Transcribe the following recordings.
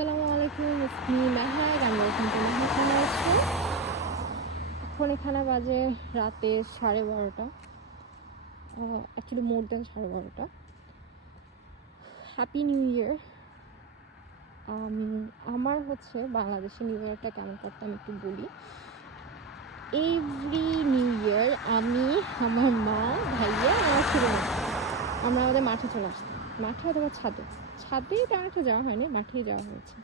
আসসালামু আলাইকুম, ইসমি মেহেক। আমি welcome to Mehak channel show. এখন এখানে বাজে রাতে 12:30, অ্যাকচুয়ালি মোর দেন 12:30। Happy new year. আমার হচ্ছে বাংলাদেশে নিউ ইয়ারটা কেমন করতাম একটু বলি। এভরি নিউ ইয়ার আমি, আমার মা, ভাইয়া, আমার ছিল না, আমরা আমাদের মাঠে চলে আসতাম। মাঠে অথবা ছাদেই তেমন একটা যাওয়া হয়নি, মাঠেই যাওয়া হয়েছে।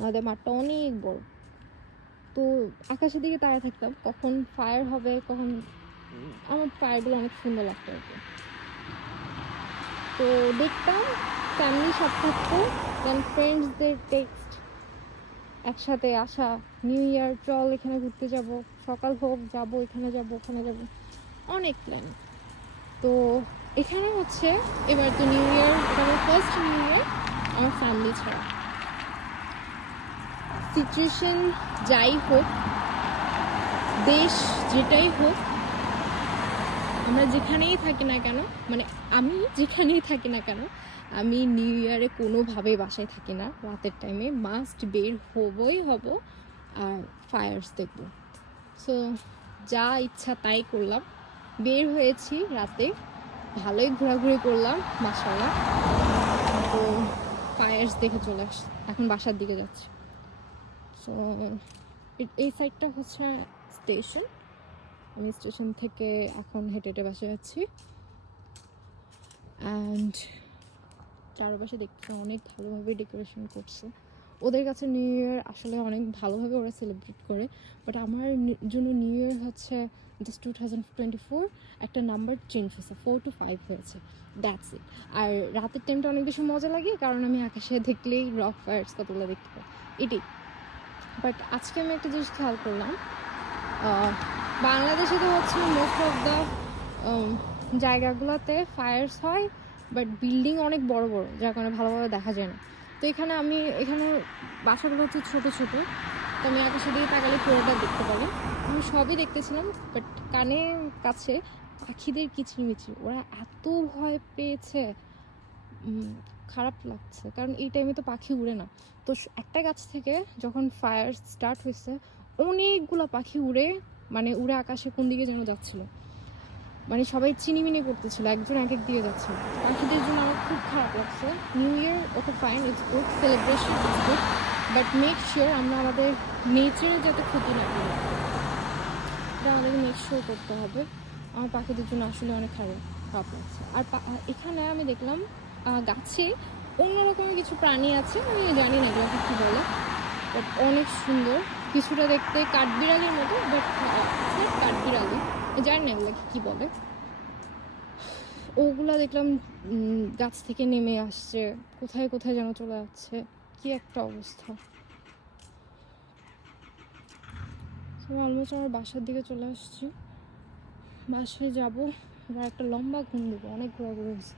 আমাদের মাঠটা অনেক বড়, তো আকাশের দিকে তাকিয়ে থাকতাম কখন ফায়ার হবে, কখন আমার ফায়ারগুলো অনেক সুন্দর লাগতো আর কি। তো দেখতাম ফ্যামিলি সব থাকতো, দেন ফ্রেন্ডসদের টেক্সট, একসাথে আসা, নিউ ইয়ার চল এখানে ঘুরতে যাব, সকাল হোক যাবো, এখানে যাব ওখানে যাব, অনেক প্ল্যান। তো এখানে হচ্ছে এবার তো নিউ ইয়ার, এটা আমার ফার্স্ট নিউ ইয়ার আমার ফ্যামিলি ছাড়া। সিচুয়েশন যাই হোক, দেশ যেটাই হোক, আমরা যেখানেই থাকি না কেন, মানে আমি যেখানেই থাকি না কেন, আমি নিউ ইয়ারে কোনোভাবেই বাসায় থাকি না। রাতের টাইমে মাস্ট বের হবই হব আর ফায়ার্স দেখব। সো যা ইচ্ছা তাই করলাম, বের হয়েছি রাতে, ভালোই ঘোরাঘুরি করলাম মাশাআল্লাহ। তো ফায়ার্স দেখে চলে আসছি, এখন বাসার দিকে যাচ্ছি। সো এই সাইডটা হচ্ছে স্টেশন, আমি স্টেশন থেকে এখন হেঁটে হেঁটে বাসে যাচ্ছি। অ্যান্ড চারপাশে দেখতে অনেক ভালোভাবে ডেকোরেশন করছে। ওদের কাছে নিউ ইয়ার আসলে অনেক ভালোভাবে ওরা সেলিব্রেট করে, বাট আমার জন্য নিউ ইয়ার হচ্ছে জাস্ট 2024 একটা নাম্বার চেঞ্জ হয়েছে, 4 to 5 হয়েছে, দ্যাটস ইট। আর রাতের টাইমটা অনেক বেশি মজা লাগে, কারণ আমি আকাশে দেখলেই রক ফায়ার্স কতগুলো দেখতে পাই, এটাই। বাট আজকে আমি একটা জিনিস খেয়াল করলাম, বাংলাদেশে তো হচ্ছে মোস্ট অফ দ্য জায়গাগুলোতে ফায়ার্স হয়, বাট বিল্ডিং অনেক বড় বড়, যার কারণে ভালোভাবে দেখা যায় না। তো এখানে বাসাগুলো হচ্ছে ছোটো ছোটো, তো আমি আকাশের দিকে তাকালে পুরোটা দেখতে পারি। আমি সবই দেখতেছিলাম, বাট কানের কাছে পাখিদের কিচিরমিচির, ওরা এত ভয় পেয়েছে, খারাপ লাগছে, কারণ এই টাইমে তো পাখি উড়ে না। তো একটা গাছ থেকে যখন ফায়ার স্টার্ট হয়েছে, অনেকগুলো পাখি উড়ে আকাশে কোন দিকে যেন যাচ্ছিল, মানে সবাই চিনিমিনি করতেছিল, একজন এক এক দিকে যাচ্ছিল। পাখিদের জন্য আমার খুব খারাপ লাগছে। New year okay fine, it's good, celebration it's good, but make sure আমরা আমাদের নেচারে যাতে ক্ষতি না করি, এটা আমাদেরকে মেক শিওর করতে হবে। আমার পাখিদের জন্য আসলে অনেক খারাপ লাগছে। আর এখানে আমি দেখলাম গাছে অন্যরকমের কিছু প্রাণী আছে, আমি জানি না এগুলোকে কী বলে, বাট অনেক সুন্দর। কিছুটা দেখতে কাঠবিড়ালির মতো, বাট কাঠবিড়ালি, জানি না এগুলোকে কী বলে। ওগুলা দেখলাম গাছ থেকে নেমে আসছে, কোথায় কোথায় যেন চলে যাচ্ছে, কি একটা অবস্থা। অলমোস্ট আমার বাসার দিকে চলে আসছি, বাসায় যাবো, এবার একটা লম্বা ঘুম দেবো, অনেক ঘোরাঘুরি হয়েছে।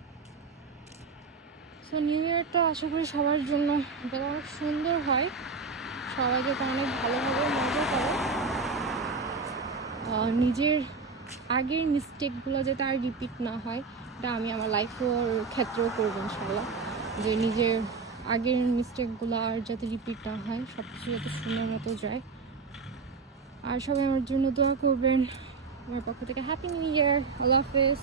সো নিউ ইয়ারটা আশা করি সবার জন্য যাতে অনেক সুন্দর হয়, সবাই যাতে অনেক ভালোভাবে মজা করে, নিজের আগের মিস্টেকগুলো যাতে আর রিপিট না হয়, এটা আমি আমার লাইফের ক্ষেত্রেও করবো ইনশাল্লাহ, যে নিজের আগের মিস্টেকগুলো আর যাতে রিপিট না হয়, সব কিছু যাতে সুন্দর মতো যায়। আর সবাই আমার জন্য দোয়া করবেন। আমার পক্ষ থেকে হ্যাপি নিউ ইয়ার, আল্লাহ হাফেজ।